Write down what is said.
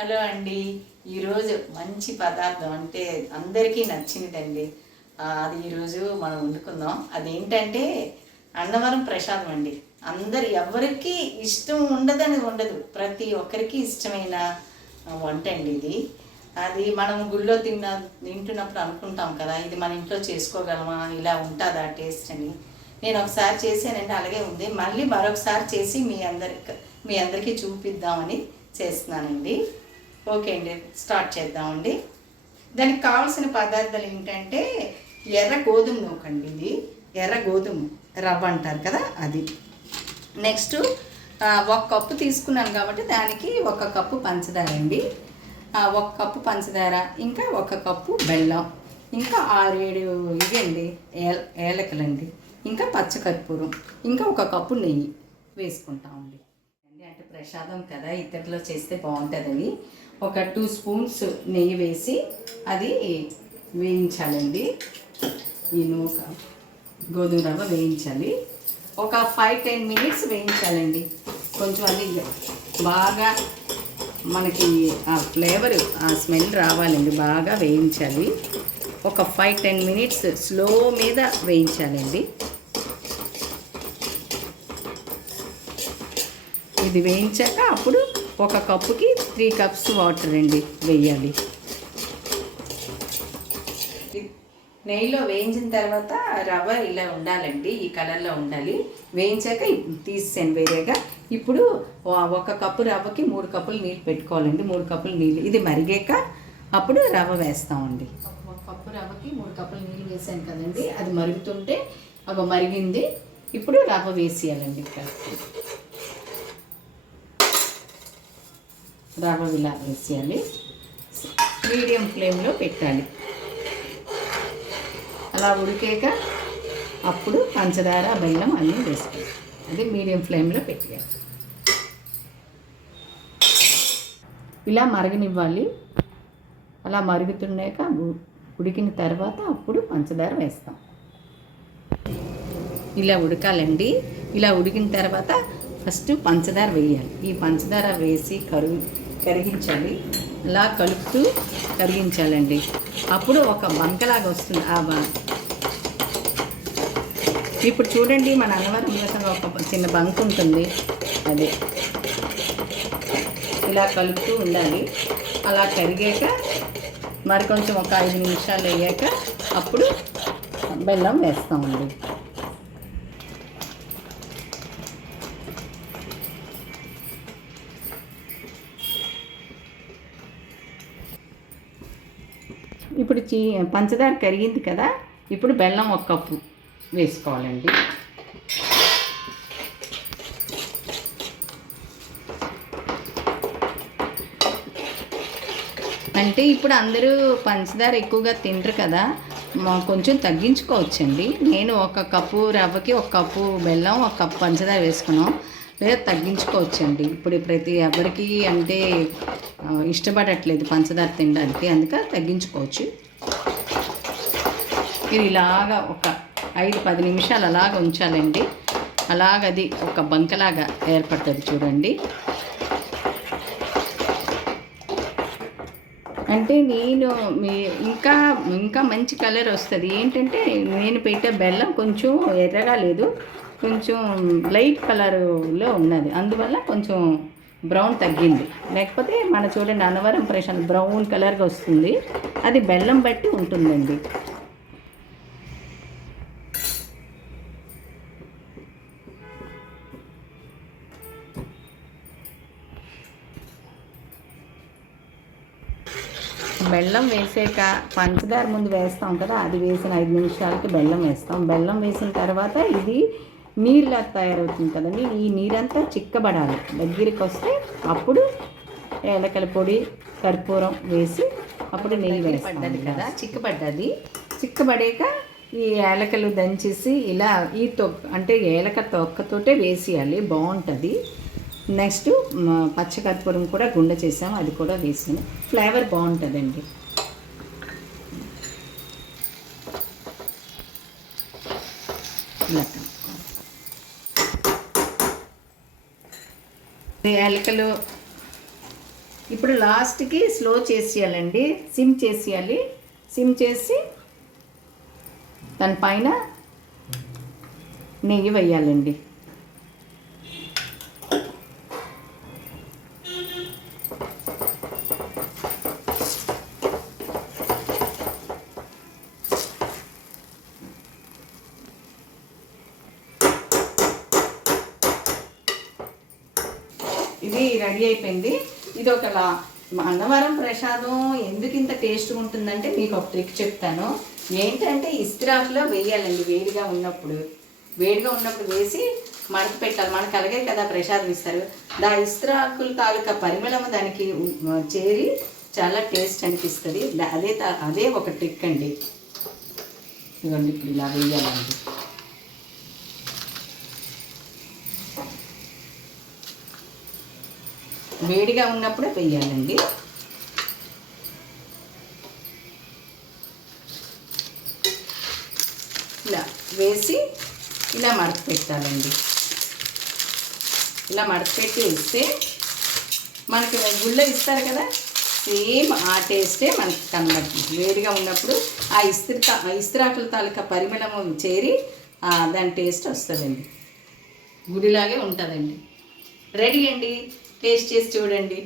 Hello అండి. ఈరోజు మంచి పదార్థం అంటే అందరికీ నచ్చినదండి. అది ఈరోజు మనం వండుకుందాం. అదేంటంటే అన్నవరం ప్రసాదం అండి. ఎవరికి ఇష్టం ఉండదని ఉండదు, ప్రతి ఒక్కరికి ఇష్టమైన వంట అండి ఇది. అది మనం గుళ్ళో తింటున్నప్పుడు అనుకుంటాం కదా, ఇది మన ఇంట్లో చేసుకోగలమా, ఇలా ఉంటుందా టేస్ట్ అని. నేను ఒకసారి చేశానండి, అలాగే ఉంది. మళ్ళీ మరొకసారి చేసి మీ అందరికీ చూపిద్దామని చేస్తున్నానండి. ఓకే అండి, స్టార్ట్ చేద్దామండి. దానికి కావాల్సిన పదార్థాలు ఏంటంటే ఎర్ర గోధుమ నూకండి. ఇది ఎర్ర గోధుమ రవ్వ అంటారు కదా, అది. నెక్స్ట్ 1 కప్పు తీసుకున్నాను కాబట్టి దానికి 1 కప్పు పంచదార అండి. 1 కప్పు పంచదార, ఇంకా 1 కప్పు బెల్లం, ఇంకా 6-7 ఇవండి ఏలకలండి, ఇంకా పచ్చకర్పూరం, ఇంకా 1 కప్పు నెయ్యి వేసుకుంటామండి. అంటే ప్రసాదం కదా, ఇతరులో చేస్తే బాగుంటుందని ఒక 2 స్పూన్స్ నెయ్యి వేసి అది వేయించాలండి. ఈ నూక గోధుమ రవ్వ వేయించాలి. ఒక 5-10 మినిట్స్ వేయించాలండి. కొంచెం అది బాగా మనకి ఆ ఫ్లేవర్, ఆ స్మెల్ రావాలండి. బాగా వేయించాలి. ఒక 5-10 మినిట్స్ స్లో మీద వేయించాలండి. ఇది వేయించాక అప్పుడు 1 కప్పుకి 3 కప్స్ వాటర్ అండి వేయాలి. నెయ్యిలో వేయించిన తర్వాత రవ్వ ఇలా ఉండాలండి, ఈ కలర్లో ఉండాలి. వేయించాక తీసాను వేరేగా. ఇప్పుడు 1 కప్పు రవ్వకి 3 కప్పులు నీళ్ళు పెట్టుకోవాలండి. 3 కప్పులు నీళ్ళు ఇది మరిగాక అప్పుడు రవ్వ వేస్తామండి. 1 కప్పు రవ్వకి 3 కప్పులు నీళ్ళు వేసాను కదండి, అది మరుగుతుంటే మరిగింది. ఇప్పుడు రవ్వ వేసేయాలండి. ఇక్కడ రవ్వ ఇలా వేసేయాలి. మీడియం ఫ్లేమ్లో పెట్టాలి. అలా ఉడికాక అప్పుడు పంచదార బెల్లం అన్నీ వేసుకోవాలి. అది మీడియం ఫ్లేమ్లో పెట్టాలి. ఇలా మరగనివ్వాలి. అలా మరుగుతున్నాక ఉడికిన తర్వాత అప్పుడు పంచదార వేస్తాం. ఇలా ఉడకాలండి. ఇలా ఉడికిన తర్వాత ఫస్ట్ పంచదార వేయాలి. ఈ పంచదార వేసి కరిగించాలి. అలా కలుపుతూ కరిగించాలండి. అప్పుడు ఒక బంకలాగా వస్తుంది. ఇప్పుడు చూడండి, మన అన్నవరం విధంగా ఒక చిన్న బంక ఉంటుంది. అదే ఇలా కలుపుతూ ఉండాలి. అలా కరిగాక మరి కొంచెం ఒక 5 నిమిషాలు అయ్యాక అప్పుడు బెల్లం వేస్తామండి. ఇప్పుడు పంచదార కరిగింది కదా, ఇప్పుడు బెల్లం 1 కప్పు వేసుకోవాలండి. అంటే ఇప్పుడు అందరూ పంచదార ఎక్కువగా తినరు కదా, కొంచెం తగ్గించుకోవచ్చండి. నేను 1 కప్పు రవ్వకి 1 కప్పు బెల్లం 1 కప్పు పంచదార వేసుకున్నాం. లేదా తగ్గించుకోవచ్చండి. ఇప్పుడు ప్రతి ఎవరికి అంటే ఇష్టపడట్లేదు పంచదార తినడానికి, అందుకే తగ్గించుకోవచ్చు. ఇది ఇలాగా ఒక 5-10 నిమిషాలు అలాగ ఉంచాలండి. అలాగది ఒక బంకలాగా ఏర్పడుతుంది చూడండి. అంటే ఇంకా మంచి కలర్ వస్తుంది. ఏంటంటే నేను పెట్టే బెల్లం కొంచెం ఎర్రగా లేదు, కొంచెం లైట్ కలర్లో ఉన్నది, అందువల్ల కొంచెం బ్రౌన్ తగ్గింది. లేకపోతే చూడండి అన్నవరం ప్రశాంత్ బ్రౌన్ కలర్గా వస్తుంది. అది బెల్లం బట్టి ఉంటుందండి. బెల్లం వేసాక పంచదార ముందు వేస్తాం కదా, అది వేసిన 5 నిమిషాలకి బెల్లం వేస్తాం. బెల్లం వేసిన తర్వాత ఇది నీరులా తయారవుతుంది కదండి. ఈ నీరంతా చిక్కబడాలి. దగ్గరికి వస్తే అప్పుడు ఏలకల పొడి, కర్పూరం వేసి అప్పుడు నెయ్యి వేస్తాం కదా. చిక్కబడాక ఈ ఏలకలు దంచేసి ఇలా అంటే ఏలక తొక్కతోటే వేసేయాలి, బాగుంటుంది. నెక్స్ట్ పచ్చకర్పూరం కూడా గుండె చేసాము, అది కూడా వేసాను. ఫ్లేవర్ బాగుంటుందండి. యాలకులు ఇప్పుడు లాస్ట్కి స్లో చేసేయాలండి, సిమ్ చేసేయాలి. సిమ్ చేసి దానిపైన నెయ్యి వేయాలండి. ఇది రెడీ అయిపోయింది. ఇది ఒక అన్నవరం ప్రసాదం ఎందుకు ఇంత టేస్ట్గా ఉంటుందంటే మీకు ఒక ట్రిక్ చెప్తాను. ఏంటంటే ఇస్త్రాకులో వేయాలండి. వేడిగా ఉన్నప్పుడు వేసి మడత పెట్టాలి. మనకు అలాగే కదా ప్రసాదం ఇస్తారు. ఇస్త్రాకుల తాలూకా పరిమళం దానికి చేరి చాలా టేస్ట్ అనిపిస్తుంది. అదే ఒక ట్రిక్ అండి. ఇదిగోండి ఇప్పుడు ఇలా వేయాలండి. వేడిగా ఉన్నప్పుడే వేయాలండి. ఇలా వేసి ఇలా మడత పెట్టాలండి. ఇలా మడత పెట్టి ఇస్తే మనకి గుళ్ళో ఇస్తారు కదా, సేమ్ ఆ టేస్టే మనకి కనబడుతుంది. వేడిగా ఉన్నప్పుడు ఆ ఇస్త్రాకుల తాలూకా పరిమళము చేరి దాని టేస్ట్ వస్తుందండి. గుడిలాగే ఉంటుందండి. రెడీ అండి. టేస్ట్ చేసి చూడండి.